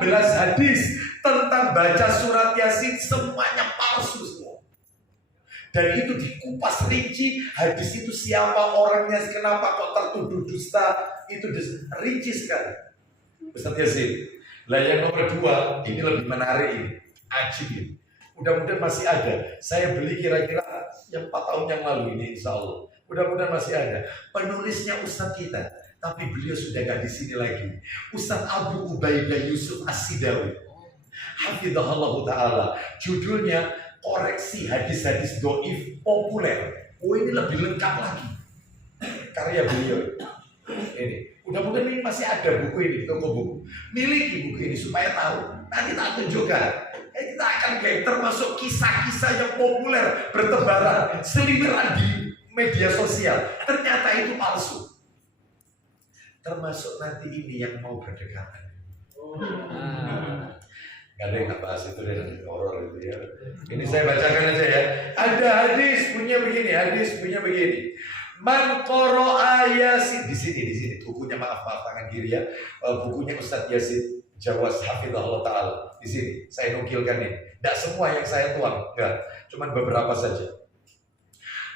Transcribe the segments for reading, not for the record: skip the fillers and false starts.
16 hadis tentang baca surat Yasin semuanya palsu semua. Dan itu dikupas rinci, hadis itu siapa orangnya, kenapa kok tertuduh dusta, itu rinci sekali. Ustaz Yasin. Lah yang nomor 2, ini lebih menarik ini, ajib. Mudah-mudahan masih ada. Saya beli kira-kira yang 4 tahun yang lalu ini, insya Allah. Mudah-mudahan masih ada. Penulisnya Ustaz kita, tapi beliau sudah gak di sini lagi. Ustaz Abu Ubaidah Yusuf As-Sidawi, hafidhahullah ta'ala. Judulnya Koreksi Hadis-Hadis Do'if Populer. Oh, ini lebih lengkap lagi karya beliau. Ini, mudah-mudahan ini masih ada buku ini di toko buku. Miliki buku ini supaya tahu. Nanti tak tunjukkan. Kita akan kayak termasuk kisah-kisah yang populer bertebaran, seliweran di media sosial. Ternyata itu palsu. Termasuk nanti ini yang mau berdekatan. Gak ada yang nggak bahas itu dari horor itu ya. Ini saya bacakan aja ya. Ada hadis punya begini. Man qara'a Yasin di sini bukunya, maaf tangan kiri ya. Bukunya Ustaz Yasin Jawas hafizahullah taala. Di sini saya nukilkan nih. Tidak semua yang saya tuang, enggak. Cuman beberapa saja.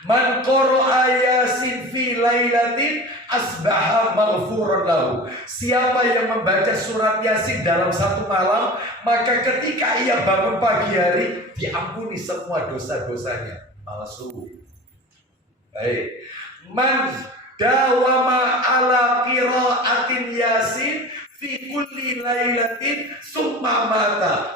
Man qara'a Yasin fi lailatin asbaha maghfuran lahu. Siapa yang membaca surat Yasin dalam satu malam, maka ketika ia bangun pagi hari diampuni semua dosa-dosanya. Palsu. Baik. Man dawama ala qiraatin Yasin fi kulli lailatin summa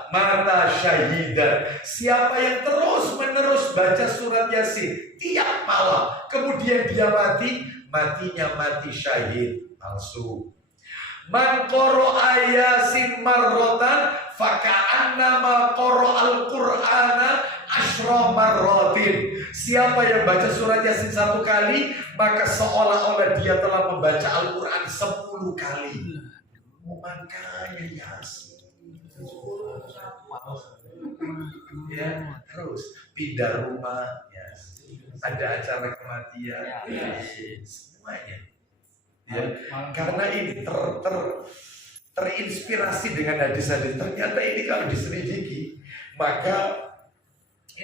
mata syahidan. Siapa yang terus-menerus baca surat Yasin tiap malam, kemudian dia matinya mati syahid. Palsu. Man qara'a Yasin marratan faka'annama qara'al Qur'ana asyra marratin. Siapa yang baca surat Yasin 1 kali, maka seolah-olah dia telah membaca Al-Quran 10 kali. Makanya Yasin. Ya, terus pindah rumah, Yasin. Ada acara kematian, Yasin. Semuanya. Ya, karena ini terinspirasi dengan hadis-hadis. Ternyata ini kalau diselidiki, maka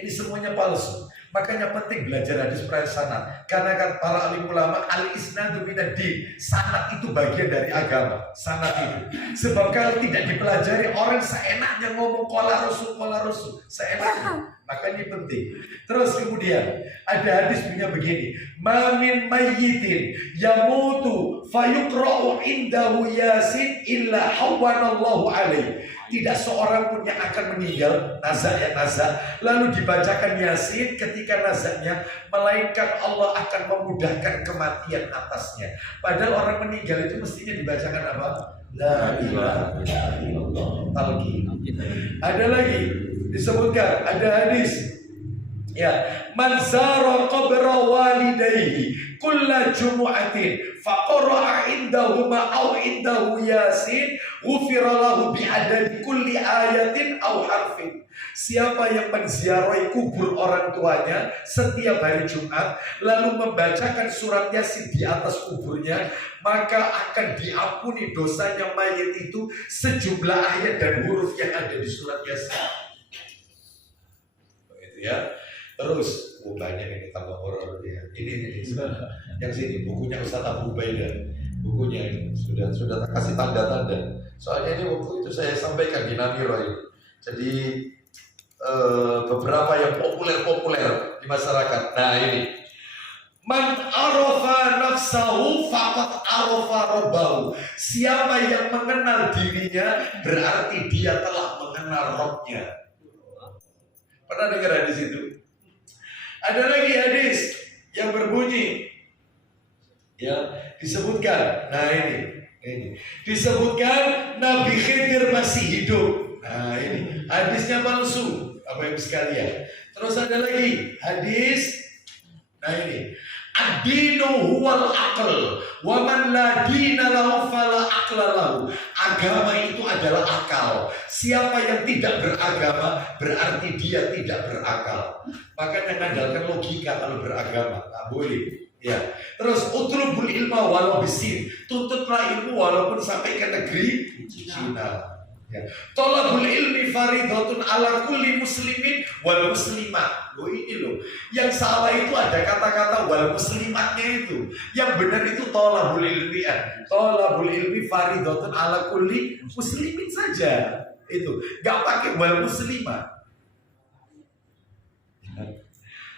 ini semuanya palsu. Makanya penting belajar hadis sanad. Karena kan para alim ulama al-isnadu minad-din. Sanad itu bagian dari agama. Sanad itu. Sebab kalau tidak dipelajari, orang seenaknya ngomong qala rasul. Seenaknya. Maka ini penting. Terus kemudian ada hadis punya begini. Ma min mayyitin yamutu fayuqra'u indahu Yasin illa hawwanallahu alaihi. Tidak seorang pun yang akan meninggal nazak lalu dibacakan Yasin ketika nazaknya, melainkan Allah akan memudahkan kematian atasnya. Padahal orang meninggal itu mestinya dibacakan apa? La ilaha illallah. Talqin. Ada lagi disebutkan, ada hadis ya, man zara qabra walidayhi kulla jumu'atin faqara'a indahuma aw indahu Yasin ghufira lahu bi'adadi kulli ayatin aw harfin. Siapa yang menziarahi kubur orang tuanya setiap hari Jumat lalu membacakan surat Yasin di atas kuburnya, maka akan diampuni dosanya mayit itu sejumlah ayat dan huruf yang ada di surat Yasin. Begitu ya. Terus banyak ini tambah horor ya. Ini yang sini bukunya Ustaz Abu Ubaidah. Bukunya ini sudah tak kasih tanda-tanda. Soalnya ini waktu itu saya sampaikan di Namiro ini. Jadi beberapa yang populer di masyarakat. Nah ini, man arafa nafsahu faqad arafa rabbahu. Siapa yang mengenal dirinya berarti dia telah mengenal Rabbnya. Pernah dengar hadis itu? Ada lagi hadis yang berbunyi ya, disebutkan. Nah ini disebutkan Nabi Khidir masih hidup. Nah ini hadisnya palsu, Bapak Ibu sekalian. Terus ada lagi hadis. Nah ini, ad-dinu huwal aql wa man la dina lahu fala aqla lahu. Agama itu adalah akal. Siapa yang tidak beragama berarti dia tidak berakal. Makanya mengandalkan logika kalau beragama, nggak boleh. Ya. Terus utlubul ilma walau bisin, tuntutlah ilmu walaupun sampai ke negeri Cina. Ya. Thalabul ilmi faridatun ala kulli muslimin wal muslimat. Loh ini loh. Yang salah itu ada kata-kata wal muslimatnya itu. Yang benar itu thalabul ilmi. Thalabul ilmi faridatun ala kulli muslimin saja. Itu. Gak pakai wal muslimat.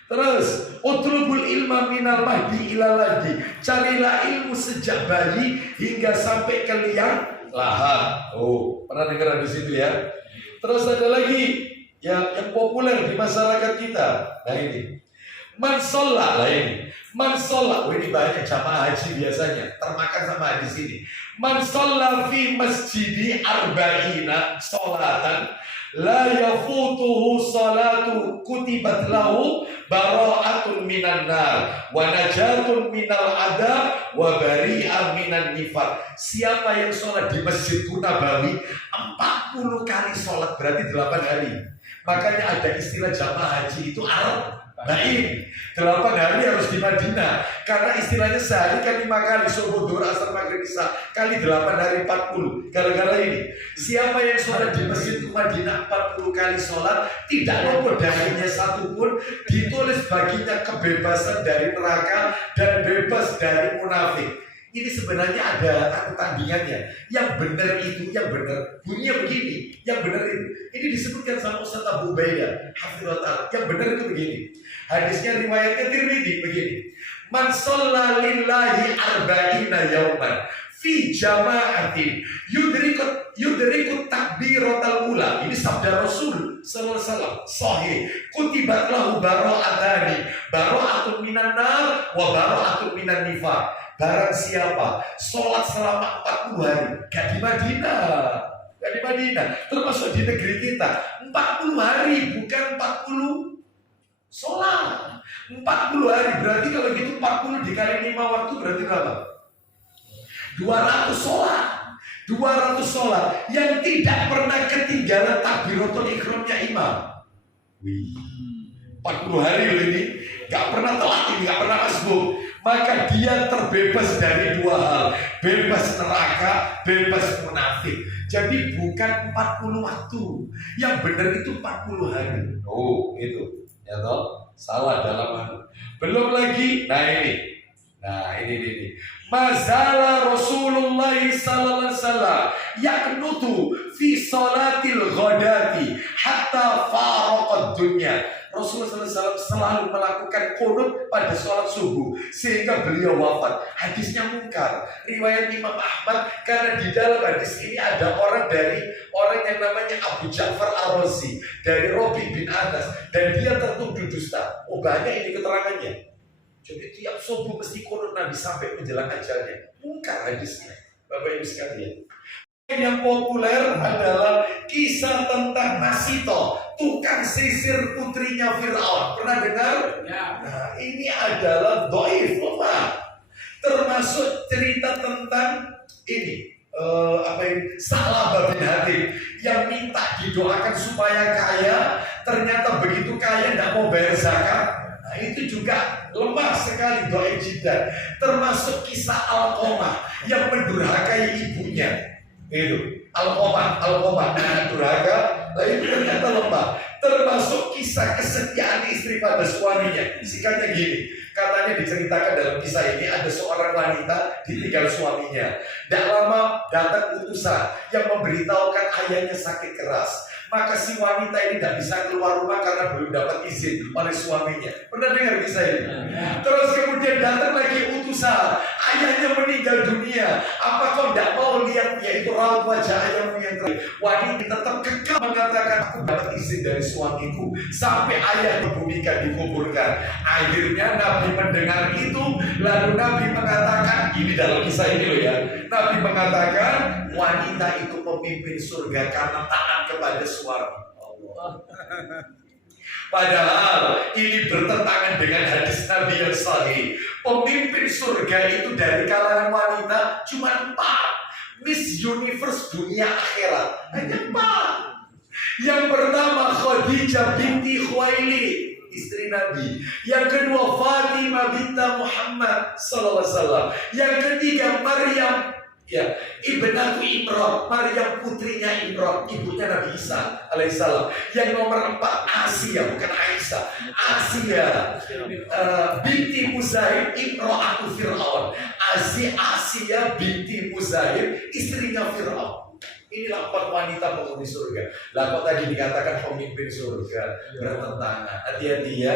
Terus, utlubul ilma minal mahdi ilal lahdi. Carilah ilmu sejak bayi hingga sampai ke liang lahat. Oh, pernah dengar di situ ya. Terus ada lagi yang populer di masyarakat kita. Nah ini, man sholat lah ini. Man sholat, oh ini banyak jamaah haji biasanya termakan sama hadis ini. Man sholat fi masjidi arba'ina sholatan la yafutuhu salatu kutibat lahu bara'atun minan nar wa najatun minal adab wa bari'ah minan nifaq. Siapa yang sholat di Masjid Nabawi 40 kali sholat berarti 8 hari. Makanya ada istilah jamaah haji itu arba'in. 8 hari harus di Madinah. Karena istilahnya sehari kan 5 kali subuh, duhur, asar, maghrib, isya kali 8 hari 40. Gara-gara ini, siapa yang sholat di Masjid Madinah 40 kali sholat, tidak luput darinya satu pun, ditulis baginya kebebasan dari neraka dan bebas dari munafik. Ini sebenarnya ada tandingannya. Yang benar itu, yang benar bunyinya begini, yang benar itu. Ini disebutkan sama Ustaz Abu Ubaidah hafizahullah ta'ala. Yang benar itu begini. Hadisnya riwayatnya Tirmidzi begini. Man shalla lillahi arba'ina yauman fi jama'atin yudrikut takbiratal ula. Ini sabda Rasul sallallahu alaihi wasallam sahih. Kutibat lahu bara'atani, bara'atun minan nar wa bara'atun minan nifaq. Barang siapa sholat selama 40 hari gak di Madinah, gak di Madinah, termasuk di negeri kita 40 hari bukan 40 sholat. 40 hari berarti kalau gitu 40 dikali 5 waktu berarti berapa? 200 sholat. 200 sholat yang tidak pernah ketinggalan takbiratul ihramnya imam. Wih, 40 hari loh ini, gak pernah telat ini, gak pernah masbuk. Maka dia terbebas dari 2 hal, bebas neraka, bebas munafik. Jadi bukan 40 waktu, yang benar itu 40 hari. Oh itu, ya toh, salah dalam hal. Belum lagi, nah ini. Mazala Rasulullah sallallahu alaihi wasallam yaqnutu fi salatil ghadati hatta faraqad dunya. Rasulullah SAW selalu melakukan qunut pada sholat subuh sehingga beliau wafat. Hadisnya mungkar, riwayat Imam Ahmad, karena di dalam hadis ini ada orang yang namanya Abu Ja'far Ar-Razi dari Robi bin Anas, dan dia tertuduh dusta. Oh banyak ini keterangannya. Jadi tiap subuh mesti qunut Nabi sampai menjelang ajalnya. Mungkar hadisnya, Bapak Ibu sekalian. Yang populer adalah kisah tentang Masito, tukang sisir putrinya Fir'aun. Pernah dengar? Ya. Nah, ini adalah dhaif, lemah. Termasuk cerita tentang ini, Sa'labah bin Hatib yang minta didoakan supaya kaya, ternyata begitu kaya tidak mau bayar zakat. Nah, itu juga lemah sekali, dhaif jiddan. Termasuk kisah Alqamah yang mendurhakai ibunya. Itu Alqamah durhaka, itu ternyata lemah. Termasuk kisah kesetiaan istri pada suaminya. Singkatnya gini, katanya diceritakan dalam kisah ini ada seorang wanita ditinggal suaminya. Tidak lama datang utusan yang memberitahukan ayahnya sakit keras. Maka si wanita ini tidak bisa keluar rumah karena belum dapat izin oleh suaminya. Pernah dengar kisah ini? Terus kemudian datang lagi utusan, ayahnya meninggal dunia. Apa kau tidak mau lihat, yaitu raut wajah ayahmu yang terakhir? Wanita tetap kekal mengatakan, aku dapat izin dari suamiku sampai ayah dikuburkan, dikuburkan. Akhirnya Nabi mendengar itu, lalu Nabi mengatakan, ini dalam kisah ini loh ya, Nabi mengatakan wanita itu pemimpin surga karena taat kepada suami. Allah. Padahal ini bertentangan dengan hadis Nabi yang sahih. Pemimpin surga itu dari kalangan wanita cuma 4. Miss Universe dunia akhirat hanya 4. Yang pertama Khadijah binti Khuwailid, istri Nabi. Yang kedua Fatimah binti Muhammad sallallahu alaihi wasallam. Yang ketiga Maryam, ya, ibnatu Imran, Maryam putrinya Imran, ibunya Nabi Isa alaihissalam. Yang nomor 4 Asia, bukan Aisyah, Asia binti Muzahib, imra'atu Fir'aun. Asia binti Muzahib, istrinya Fir'aun. Inilah 4 wanita penghuni surga. Lah kok tadi dikatakan pemimpin surga, bertentangan. Hati-hati ya.